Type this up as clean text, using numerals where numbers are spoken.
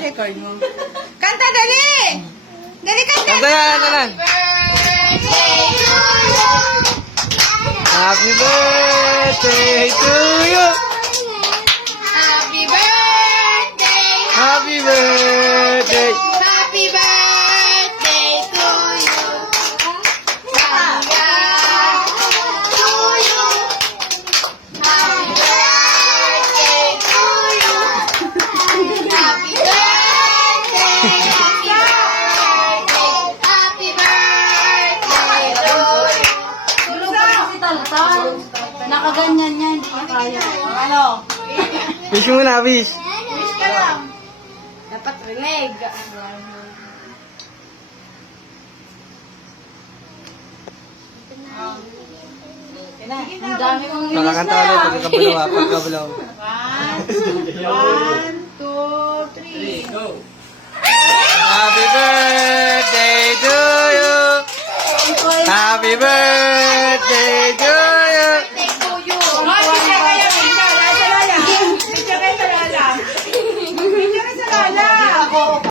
Record mo. Kanta, dali! Dali, kanta! Kanta yan, kanan. Happy birthday to you. Happy birthday! Happy birthday. Happy birthday to you! Happy to you! Happy birthday to you! Happy birthday! Happy birthday to you! Nakaganyan yan, hindi ko kaya. Ano? Wish mo na, wish. Wish ka lang. Dapat rinig. Ang dami mong wish Nakakanta na. ulit. Pagkabulaw, pagkabulaw. 1, 2, 3. Go. Happy birthday to you. Happy birthday to